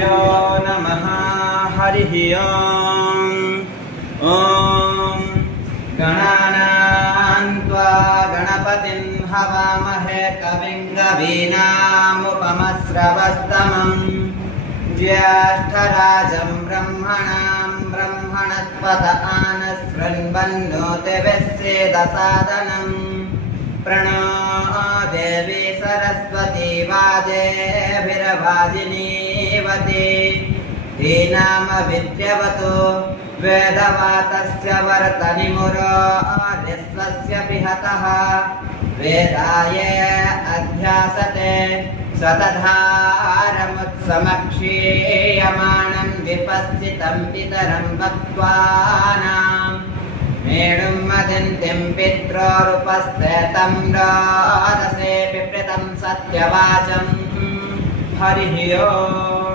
यो नमः हरिः ॐ गणानां त्वा गणपतिं हवामहे कविं कवीनामुपमश्रवस्तमं ज्येष्ठराजं ब्रह्मणां ब्रह्मणस्पत आनशृण्वन्नोतिभिस्सेदसादनं प्रणो देवी सरस्वती वाजेभिर्वाजिनीवती धीनामविद्यवतु वेदवातस्य वर्तनिमुरो आदिस्वस्य पिहतः वेदाये अध्यासते सतधारमुत्समक्षीयमाणं विपस्थितं पितरं भक्त्वानां मेणुं मदिन्तिं पित्रोरुपस्थेतं रोदसे पिप्रितं सत्यवाचं हरिः ओम्।